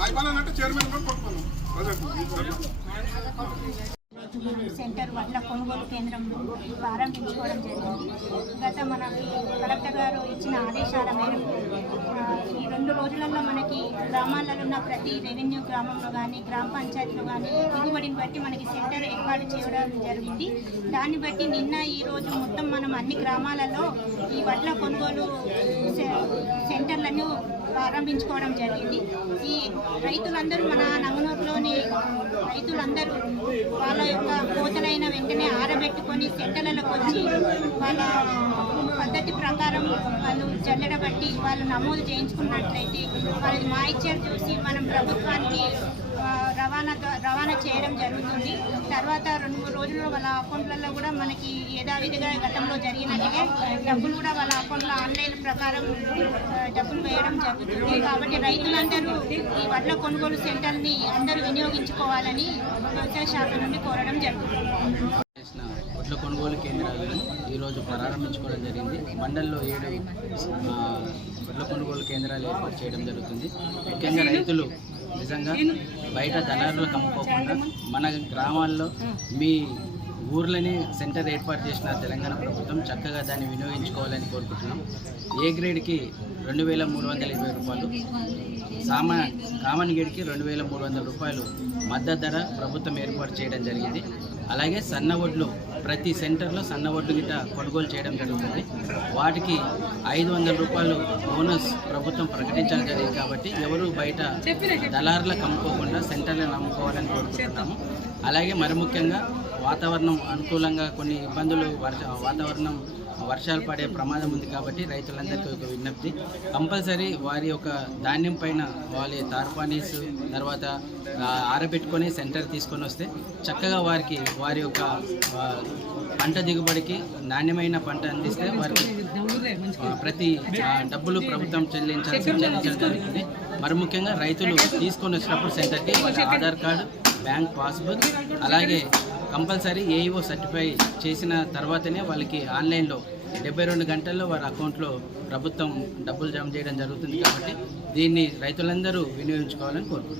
అయిపోవాలంటే chairman కూడా పట్టుకున్నాం centre వడ్ల కొనుగోలు కేంద్రం ప్రారంభించుకోవడం జరిగింది. గత మనకి కలెక్టర్ గారు ఇచ్చిన ఆదేశాల మేరకు ఈ రెండు రోజులలో మనకి గ్రామాలలో ఉన్న ప్రతి రెవెన్యూ గ్రామంలో కానీ గ్రామ పంచాయతీలో కానీ దిగుబడిని బట్టి మనకి సెంటర్ ఏర్పాటు చేయడం జరిగింది. దాన్ని బట్టి నిన్న ఈ రోజు మొత్తం మనం అన్ని గ్రామాలలో ఈ వడ్ల కొనుగోలు సెంటర్లను ప్రారంభించుకోవడం జరిగింది. ఈ రైతులందరూ మన లోని రైతులందరూ వాళ్ళ యొక్క కోతలైన వెంటనే ఆరబెట్టుకొని సెంటర్లకు వచ్చి వాళ్ళ ప్రకారం వాళ్ళు జల్లెడ బట్టి వాళ్ళు నమోదు చేయించుకున్నట్లయితే వాళ్ళది మాయిచ్చర్ చూసి మనం ప్రభుత్వానికి రవాణా రవాణా చేయడం జరుగుతుంది. తర్వాత రెండు మూడు రోజుల్లో వాళ్ళ అకౌంట్లలో కూడా మనకి యథావిధిగా గతంలో జరిగినట్టుగా డబ్బులు కూడా వాళ్ళ అకౌంట్లో ఆన్లైన్ ప్రకారం డబ్బులు వేయడం జరుగుతుంది. కాబట్టి రైతులందరూ ఈ వడ్ల కొనుగోలు సెంటర్ని అందరూ వినియోగించుకోవాలని వ్యవసాయ శాఖ నుండి కోరడం జరుగుతుంది. వడ్ల కొనుగోలు కేంద్రాలను ఈరోజు ప్రారంభించుకోవడం జరిగింది. మండల్లో ఏడు గుడ్ల కొనుగోలు కేంద్రాలు ఏర్పాటు చేయడం జరుగుతుంది. ముఖ్యంగా రైతులు నిజంగా బయట దళారులకు అమ్ముకోకుండా మన గ్రామాల్లో మీ ఊర్లని సెంటర్ ఏర్పాటు చేసిన తెలంగాణ ప్రభుత్వం చక్కగా దాన్ని వినియోగించుకోవాలని కోరుకుంటున్నాం. ఏ గ్రేడ్కి రెండు వేల మూడు వందల ఇరవై రూపాయలు సామా కామన్ గేడ్కి రెండు వేల మూడు వందల రూపాయలు మద్దతు ధర ప్రభుత్వం ఏర్పాటు చేయడం జరిగింది. అలాగే సన్న ఒడ్లు ప్రతి సెంటర్లో సన్న ఒడ్డు గిట్ట కొనుగోలు చేయడం జరుగుతుంది. వాటికి ఐదు వందల రూపాయలు బోనస్ ప్రభుత్వం ప్రకటించడం జరిగింది కాబట్టి ఎవరు బయట దళారులకు అమ్ముకోకుండా సెంటర్లను అమ్ముకోవాలని కోరుకుంటున్నాము. అలాగే మరి ముఖ్యంగా వాతావరణం అనుకూలంగా కొన్ని ఇబ్బందులు వర్ష వాతావరణం వర్షాలు పడే ప్రమాదం ఉంది కాబట్టి రైతులందరికీ ఒక విజ్ఞప్తి. కంపల్సరీ వారి యొక్క ధాన్యం పైన వాళ్ళ తార్పానీస్ తర్వాత ఆరబెట్టుకొని సెంటర్ తీసుకొని వస్తే చక్కగా వారికి వారి యొక్క పంట దిగుబడికి నాణ్యమైన పంట అందిస్తే వారికి ప్రతి డబ్బులు ప్రభుత్వం చెల్లించాల్సి చెల్లించడం జరుగుతుంది. మరి ముఖ్యంగా రైతులు తీసుకొని వచ్చినప్పుడు సెంటర్కి వాళ్ళ ఆధార్ కార్డు బ్యాంక్ పాస్బుక్ అలాగే కంపల్సరీ ఏఈఓ సర్టిఫై చేసిన తర్వాతనే వాళ్ళకి ఆన్లైన్లో డెబ్బై రెండు గంటల్లో వారి అకౌంట్లో ప్రభుత్వం డబ్బులు జమ చేయడం జరుగుతుంది కాబట్టి దీన్ని రైతులందరూ వినియోగించుకోవాలని కోరుకుంటున్నాను